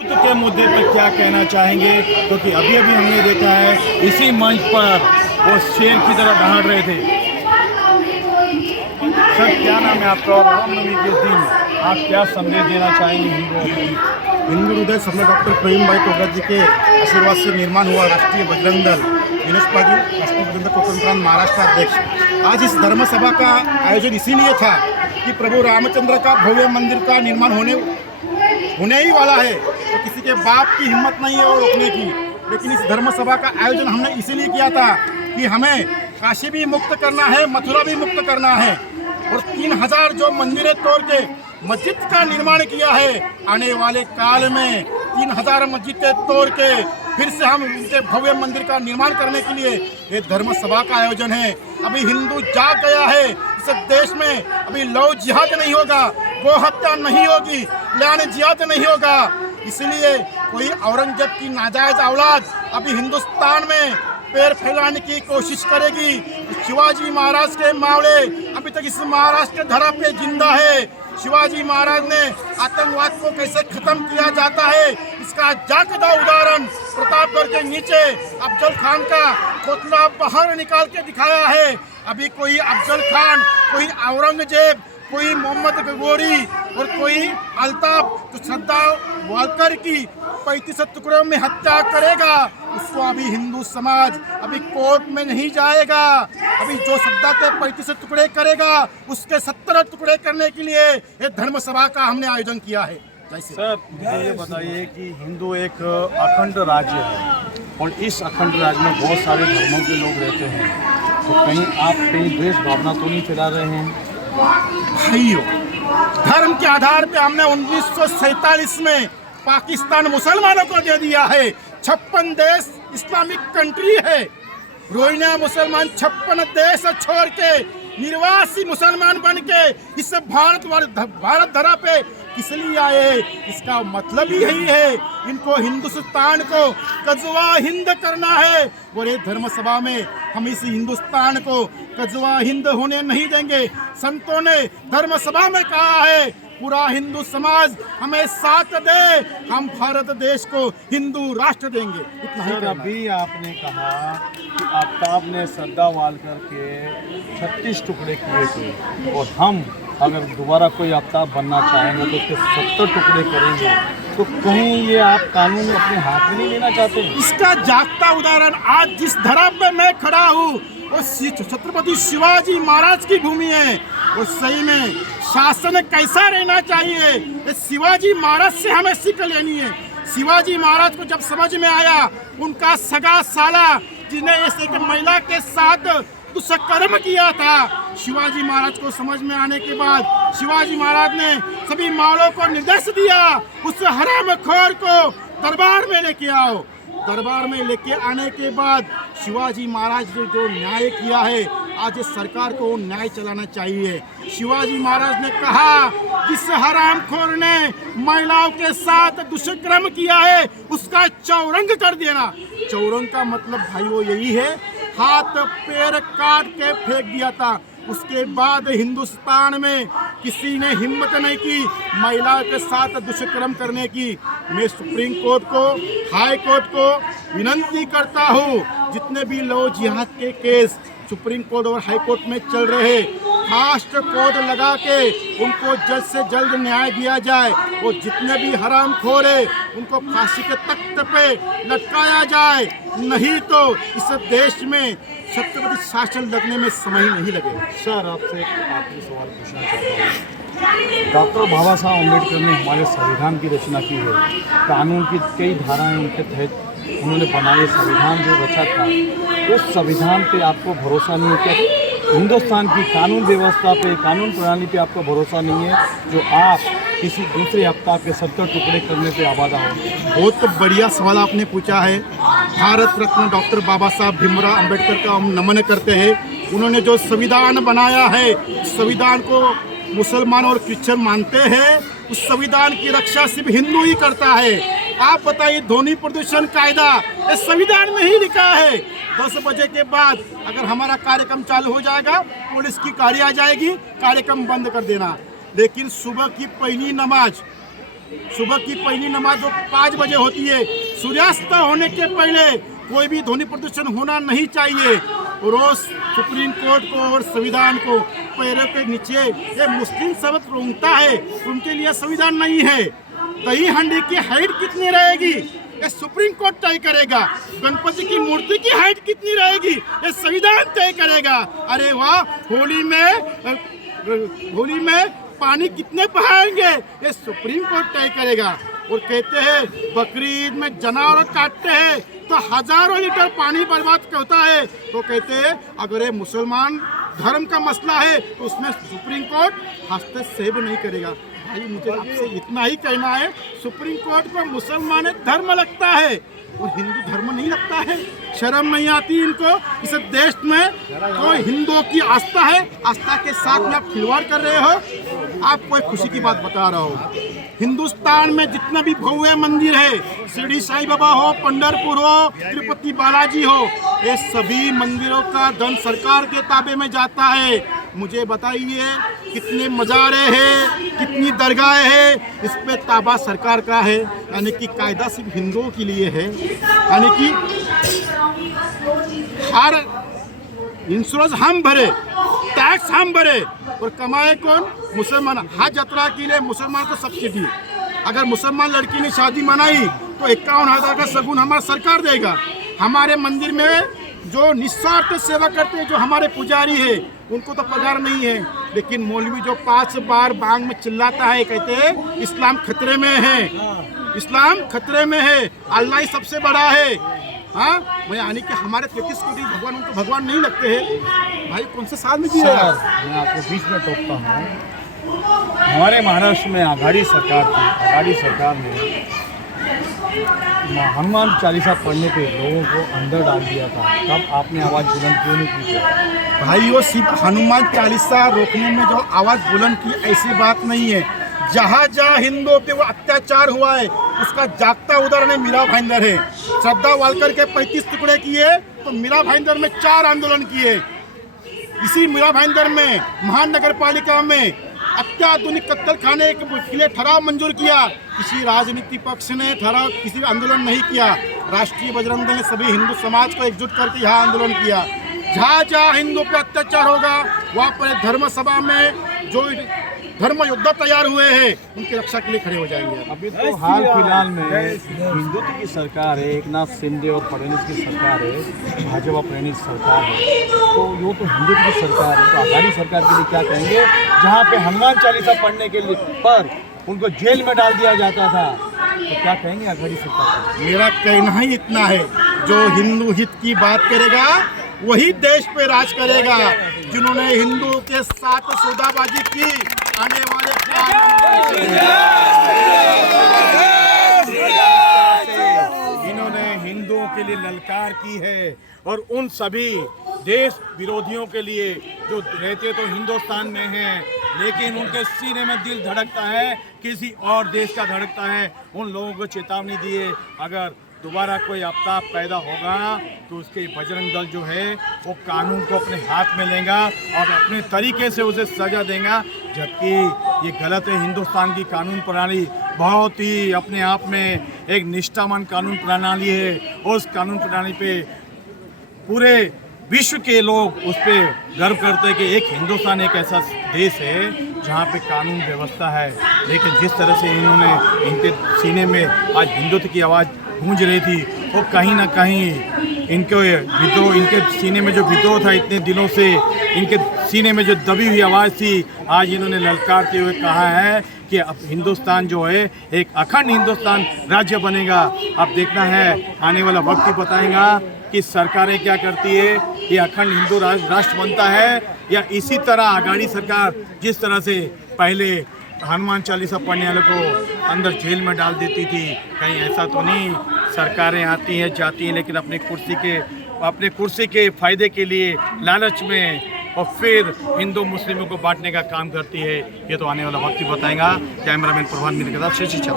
के मुद्दे पर क्या कहना चाहेंगे, क्योंकि अभी हमने देखा है इसी मंच पर वो शेर की तरह दहाड़ रहे थे। सर, क्या नाम है आपका और रामनवमी के दिन आप क्या संदेश देना चाहेंगे हिंदू हृदय सम्राट डॉक्टर प्रवीण भाई तोगत जी के आशीर्वाद से निर्माण हुआ राष्ट्रीय बजरंग दल यूनेस्पा जी राष्ट्रीय बजरंग दल स्वतंत्र महाराष्ट्र अध्यक्ष। आज इस धर्म सभा का आयोजन इसीलिए था कि प्रभु रामचंद्र का भव्य मंदिर का निर्माण होने ही वाला है, तो किसी के बाप की हिम्मत नहीं है और रोकने की। लेकिन इस धर्म सभा का आयोजन हमने इसीलिए किया था कि हमें काशी भी मुक्त करना है, मथुरा भी मुक्त करना है, और 3000 जो मंदिरें तोड़ के मस्जिद का निर्माण किया है, आने वाले काल में 3000 मस्जिदें तोड़ के फिर से हम उनके भव्य मंदिर का निर्माण करने के लिए ये धर्म सभा का आयोजन है। अभी हिंदू जाग गया है, इस देश में अभी लव जिहाद नहीं होगा, गो हत्या नहीं होगी, लैंड जिहाद नहीं होगा। इसलिए कोई औरंगजेब की नाजायज औलाद अभी हिंदुस्तान में पैर फैलाने की कोशिश करेगी। शिवाजी महाराज के मावड़े अभी तक इस महाराष्ट्र के धरा पे जिंदा है। शिवाजी महाराज ने आतंकवाद को कैसे खत्म किया जाता है, इसका जागदा उदाहरण प्रतापगढ़ के नीचे अफजल खान का पुतला बाहर निकाल के दिखाया है। अभी कोई अफजल खान, कोई औरंगजेब, कोई मोहम्मद गगोरी और कोई अल्ताफ जो श्रद्धा वालकर की 35 टुकड़ों में हत्या करेगा, उसको अभी हिंदू समाज अभी कोर्ट में नहीं जाएगा। अभी जो श्रद्धा के 35 टुकड़े करेगा, उसके 17 टुकड़े करने के लिए ये धर्म सभा का हमने आयोजन किया है। सर, ये बताइए कि हिंदू एक अखंड राज्य है और इस अखंड राज्य में बहुत सारे धर्मों के लोग रहते हैं, तो कहीं आप कहीं द्वेष भावना तो नहीं फैला रहे हैं? भाइयों, धर्म के आधार पे हमने 1947 में पाकिस्तान मुसलमानों को दे दिया है। 56 देश इस्लामिक कंट्री है। रोहिंग्या मुसलमान 56 देश छोड़ के निर्वासी मुसलमान बन के इस भारत धरा पे किस लिए आए? इसका मतलब ही यही है, इनको हिंदुस्तान को कजवा हिंद करना है। और ये धर्म सभा में हम इस हिंदुस्तान को कजवा हिंद होने नहीं देंगे। संतों ने धर्म सभा में कहा है, पूरा हिंदू समाज हमें साथ दे, हम भारत देश को हिंदू राष्ट्र देंगे। इतना ही। अभी आपने कहा कि आफ्ताब ने श्रद्धा वालकर के 36 टुकड़े किए थे और हम अगर दोबारा कोई आफ्ताब बनना चाहेंगे तो उसके 70 टुकड़े करेंगे, तो कहीं ये आप कानून अपने हाथ में नहीं लेना चाहते? इसका जागता उदाहरण आज जिस धरा पे मैं खड़ा हूँ वो छत्रपति शिवाजी महाराज की भूमि है। वो सही में शासन कैसा रहना चाहिए, ये शिवाजी महाराज से हमें सीख लेनी है। शिवाजी महाराज को जब समझ में आया, उनका सगा साला जिन्हें एक महिला के साथ दुष्कर्म किया था, शिवाजी महाराज को समझ में आने के बाद शिवाजी महाराज ने सभी मावलों को निर्देश दिया, उस हरामखोर को दरबार में लेके आओ। दरबार में लेके आने के बाद शिवाजी महाराज ने जो न्याय किया है, आज इस सरकार को न्याय चलाना चाहिए। शिवाजी महाराज ने कहा, जिस हरामखोर ने महिलाओं के साथ दुष्कर्म किया है उसका चौरंग कर देना। चौरंग का मतलब भाइयों यही है, हाथ पैर काट के फेंक दिया था। उसके बाद हिंदुस्तान में किसी ने हिम्मत नहीं की महिला के साथ दुष्कर्म करने की। मैं सुप्रीम कोर्ट को, हाई कोर्ट को विनती करता हूँ, जितने भी लव जिहाद के केस सुप्रीम कोर्ट और हाई कोर्ट में चल रहे, फास्ट कोर्ट लगा के उनको जल्द से जल्द न्याय दिया जाए। वो जितने भी हरामखोर है उनको फांसी के तख्त पे लटकाया जाए, नहीं तो इस देश में छत्रपति शासन लगने में समय नहीं लगेगा। सर, आपसे एक आखिरी सवाल पूछना चाहता हूँ। डॉक्टर बाबा साहब अम्बेडकर ने हमारे संविधान की रचना की है, कानून की कई धाराएं उनके तहत उन्होंने बनाए, संविधान जो रचा था, उस संविधान पे आपको भरोसा नहीं है क्या? हिंदुस्तान की कानून व्यवस्था पे, कानून प्रणाली पे आपका भरोसा नहीं है, जो आप किसी दूसरे आफ्ताब के 70 टुकड़े करने पे आबादा हो? बहुत बढ़िया सवाल आपने पूछा है। भारत रत्न डॉक्टर बाबा साहब भीमराव अंबेडकर का हम नमन करते हैं। उन्होंने जो संविधान बनाया है, संविधान को मुसलमान और क्रिश्चियन मानते हैं, उस संविधान की रक्षा सिर्फ हिंदू ही करता है। आप बताइए, ध्वनि प्रदूषण कायदा ये संविधान में ही लिखा है। 10 बजे के बाद अगर हमारा कार्यक्रम चालू हो जाएगा, पुलिस की गाड़ी आ जाएगी, कार्यक्रम बंद कर देना। लेकिन सुबह की पहली नमाज सुबह की पहली नमाज जो 5 बजे होती है, सूर्यास्त होने के पहले कोई भी ध्वनि प्रदूषण होना नहीं चाहिए। रोज सुप्रीम कोर्ट को और संविधान को पैरों के नीचे ये मुस्लिम सब रोंगता है, उनके लिए संविधान नहीं है। दही हांडी की हाइट कितनी रहेगी ये सुप्रीम कोर्ट तय करेगा। गणपति की मूर्ति की हाइट कितनी रहेगी ये संविधान तय करेगा। अरे वाह, होली में पानी कितने बहाएंगे ये सुप्रीम कोर्ट तय करेगा। और कहते हैं बकरीद में जानवर काटते हैं तो हजारों लीटर पानी बर्बाद होता है, तो कहते हैं अगर ये मुसलमान धर्म का मसला है तो उसमें सुप्रीम कोर्ट हस्तक्षेप नहीं करेगा। भाई मुझे आपसे इतना ही कहना है, सुप्रीम कोर्ट को मुसलमान धर्म लगता है और हिंदू धर्म नहीं लगता है। शर्म नहीं आती इनको। इस देश में तो हिंदुओं की आस्था है, आस्था के साथ में आप खिलवाड़ कर रहे हो। आपको एक खुशी की बात बता रहा हूँ, हिंदुस्तान में जितना भी भव्य मंदिर है, शिरडी साईं बाबा हो, पंढरपुर हो, तिरुपति बालाजी हो, ये सभी मंदिरों का धन सरकार के ताबे में जाता है। मुझे बताइए कितने मज़ारे हैं, कितनी दरगाहें हैं, इस पे ताबा सरकार का है। यानी कि कायदा सिर्फ हिंदुओं के लिए है। यानी कि हर इंश्योरेंस हम भरे, टैक्स हम भरे और कमाए कौन? मुसलमान। हज यात्रा के लिए मुसलमान को सब्सिडी। अगर मुसलमान लड़की ने शादी मनाई तो 51,000 का शगुन हमारा सरकार देगा। हमारे मंदिर में जो निस्वार्थ सेवा करते हैं, जो हमारे पुजारी है, उनको तो पगार नहीं है। लेकिन मौलवी जो 5 बार बांग में चिल्लाता है, कहते हैं इस्लाम खतरे में है, इस्लाम खतरे में है, अल्लाह ही सबसे बड़ा है। हाँ, यानी कि हमारे 33 कोटि भगवान, उनको भगवान नहीं लगते हैं। भाई कौन से साल में दिया? मैं आपको बीच में टोकता हूँ। हमारे महाराष्ट्र में आघाड़ी सरकार थी, आघाड़ी सरकार ने हनुमान चालीसा पढ़ने पे लोगों को अंदर डाल दिया था। तब आपने आवाज़ बुलंद क्यों नहीं की? भाई वो सिर्फ हनुमान चालीसा रोकने में जो आवाज़ बुलंद की ऐसी बात नहीं है। जहाँ जहाँ हिंदुओं पे वो अत्याचार हुआ है उसका जागता उदाहरण मीरा भाईंदर है। श्रद्धा वालकर के 35 टुकड़े किए तो मीरा भाईंदर में 4 आंदोलन किए। इसी मीरा भाईंदर में महानगर पालिका में अत्याधुनिक कत्ल खाने के लिए ठराव मंजूर किया। किसी राजनीतिक पक्ष ने ठराव, किसी आंदोलन नहीं किया। राष्ट्रीय बजरंग दल ने सभी हिंदू समाज को एकजुट करके यहाँ आंदोलन किया। जहाँ जहाँ हिंदुओं पर अत्याचार होगा वहाँ पर धर्म सभा में जो धर्म योद्धा तैयार हुए हैं उनकी रक्षा के लिए खड़े हो जाएंगे। अभी तो हाल फिलहाल में हिंदुत्व की सरकार है, एक नाथ शिंदे और फडणवीस की सरकार है, भाजपा प्रणीत सरकार है, तो वो तो हिंदुत्व की सरकार है। तो आघाड़ी सरकार के लिए क्या कहेंगे, जहाँ पे हनुमान चालीसा पढ़ने के लिए पर उनको जेल में डाल दिया जाता था, तो क्या कहेंगे आघाड़ी सरकार? मेरा कहना ही इतना है, जो हिंदू हित की बात करेगा वही देश पे राज करेगा। जिन्होंने हिंदुओं के साथ सौदाबाजी की, आने वाले इन्होंने हिंदुओं के लिए ललकार की है। और उन सभी देश विरोधियों के लिए जो रहते तो हिंदुस्तान में हैं लेकिन उनके सीने में दिल धड़कता है किसी और देश का धड़कता है, उन लोगों को चेतावनी दिए अगर दोबारा कोई आफ्ताब पैदा होगा तो उसके बजरंग दल जो है वो कानून को अपने हाथ में लेगा और अपने तरीके से उसे सजा देगा। जबकि ये गलत है। हिंदुस्तान की कानून प्रणाली बहुत ही अपने आप में एक निष्ठावान कानून प्रणाली है। उस कानून प्रणाली पे पूरे विश्व के लोग उस पर गर्व करते हैं कि एक हिंदुस्तान एक ऐसा देश है जहाँ पे कानून व्यवस्था है। लेकिन जिस तरह से इन्होंने इनके सीने में आज हिंदुत्व की आवाज़ गूंज रही थी, वो कहीं ना कहीं इनके विद्रोह, इनके सीने में जो विद्रोह था इतने दिनों से, इनके सीने में जो दबी हुई आवाज़ थी, आज इन्होंने ललकारते हुए कहा है कि अब हिंदुस्तान जो है एक अखंड हिंदुस्तान राज्य बनेगा। अब देखना है, आने वाला वक्त ही बताएगा कि सरकारें क्या करती है, ये अखंड हिंदू राष्ट्र बनता है या इसी तरह आघाड़ी सरकार जिस तरह से पहले हनुमान चालीसा पढ़ने वालों को अंदर जेल में डाल देती थी। कहीं ऐसा तो नहीं, सरकारें आती हैं जाती हैं लेकिन अपने कुर्सी के फायदे के लिए लालच में और फिर हिंदू मुस्लिमों को बांटने का काम करती है। ये तो आने वाला वक्त ही बताएगा। कैमरामैन प्रभान मित्र के साथ शेषी चल।